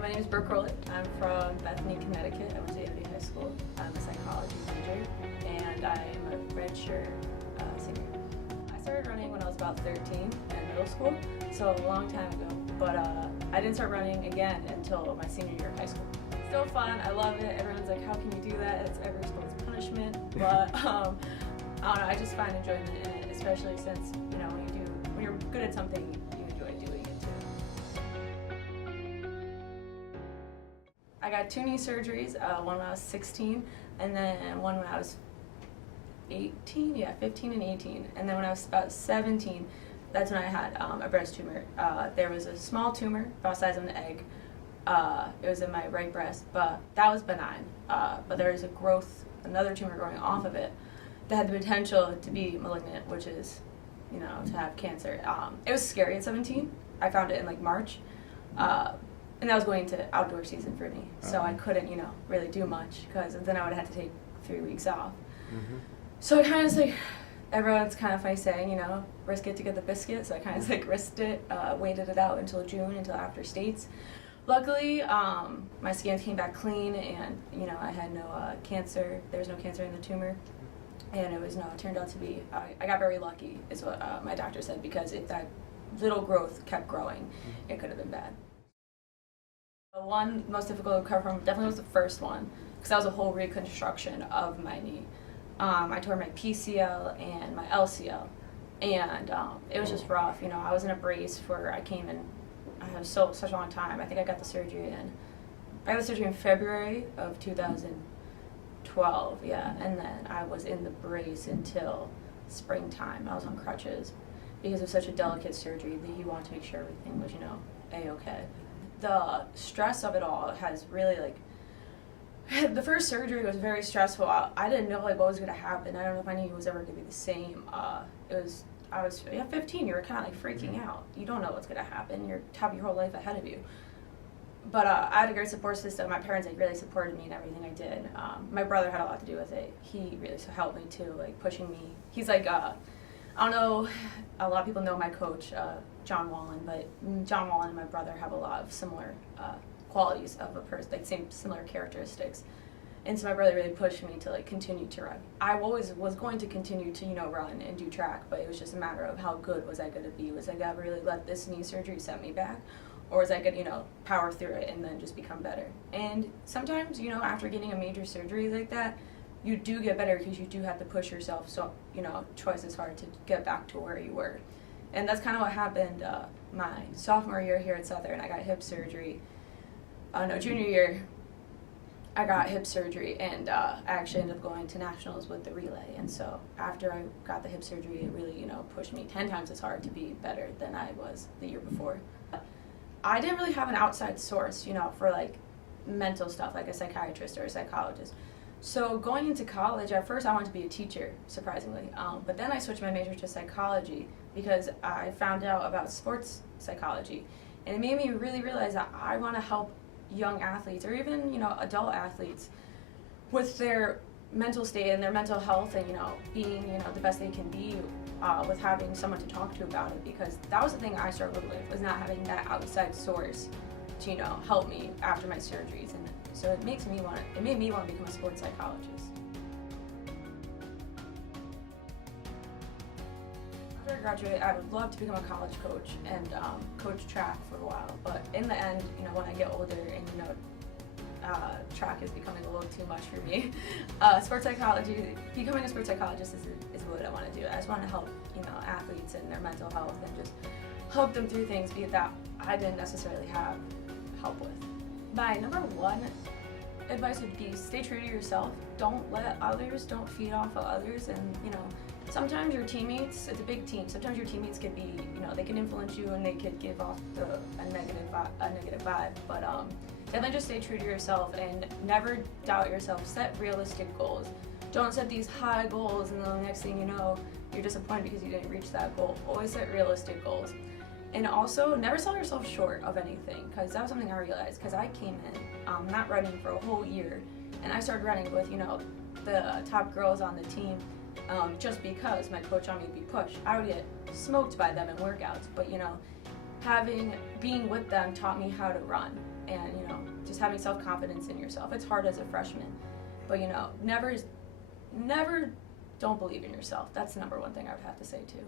My name is Brooke Krohley. I'm from Connecticut. I went to Unity High School. I'm a psychology major, and I'm a redshirt senior. I started running when I was about 13 in middle school, so a long time ago. But I didn't start running again until my senior year of high school. It's still fun. I love it. Everyone's like, "How can you do that?" It's every sport's punishment, but I don't know. I just find enjoyment in it, especially since when you're good at something, you enjoy doing it too. I got 2 knee surgeries, one when I was 16, and then one when I was 18, 15 and 18. And then when I was about 17, that's when I had a breast tumor. There was a small tumor about the size of an egg. It was in my right breast, but that was benign. But there was another tumor growing off of it that had the potential to be malignant, which is, to have cancer. It was scary at 17. I found it in like March. And that was going into outdoor season for me, so I couldn't, really do much, because then I would have had to take 3 weeks off. Mm-hmm. So I kind of like, everyone's kind of funny saying, risk it to get the biscuit, so I kind of risked it, waited it out until June, until after states. Luckily, my scans came back clean, and, I had no cancer. There was no cancer in the tumor, and it turned out to be, I got very lucky, is what my doctor said, because if that little growth kept growing, it could have been bad. The one most difficult to recover from definitely was the first one, because that was a whole reconstruction of my knee. I tore my PCL and my LCL, and it was just rough. I was in a brace I had such a long time. I think I got the surgery in February of 2012, and then I was in the brace until springtime. I was on crutches because of such a delicate surgery that you want to make sure everything was, A-okay. The stress of it all has really, the first surgery was very stressful. I didn't know what was going to happen. I don't know if I knew it was ever going to be the same. I was 15. You're kind of freaking out. You don't know what's going to happen. You have your whole life ahead of you. But I had a great support system. My parents really supported me in everything I did. My brother had a lot to do with it. He really helped me too, pushing me. He's I don't know, a lot of people know my coach, John Wallen, but John Wallen and my brother have a lot of similar qualities of a person, similar characteristics. And so my brother really pushed me to continue to run. I always was going to continue to run and do track, but it was just a matter of how good was I going to be. Was I going to really let this knee surgery set me back, or was I going to power through it and then just become better? And sometimes after getting a major surgery like that, you do get better because you do have to push yourself twice as hard to get back to where you were. And that's kind of what happened my sophomore year here at Southern. I got hip surgery. Junior year, I got hip surgery, and I actually ended up going to nationals with the relay. And so after I got the hip surgery, it really, pushed me 10 times as hard to be better than I was the year before. I didn't really have an outside source, for mental stuff, like a psychiatrist or a psychologist. So going into college, at first I wanted to be a teacher, surprisingly. But then I switched my major to psychology because I found out about sports psychology. And it made me really realize that I want to help young athletes, or even, adult athletes, with their mental state and their mental health, and, being, the best they can be, with having someone to talk to about it. Because that was the thing I struggled with, was not having that outside source to, help me after my surgeries. And so it made me want to become a sports psychologist. After I graduate, I would love to become a college coach and coach track for a while. But in the end, when I get older and track is becoming a little too much for me, becoming a sports psychologist is what I want to do. I just want to help athletes and their mental health, and just help them through things that I didn't necessarily have help with. My number one advice would be stay true to yourself. Don't feed off of others, and sometimes your teammates, it's a big team, sometimes your teammates could be, they can influence you and they could give off a negative vibe, but definitely just stay true to yourself and never doubt yourself. Set realistic goals. Don't set these high goals and then the next thing you know, you're disappointed because you didn't reach that goal. Always set realistic goals. And also, never sell yourself short of anything, because that was something I realized, because I came in not running for a whole year, and I started running with, the top girls on the team, just because my coach wanted me to be pushed. I would get smoked by them in workouts, but you know, being with them taught me how to run, and you know, just having self-confidence in yourself. It's hard as a freshman, but you know, never don't believe in yourself. That's the number one thing I would have to say too.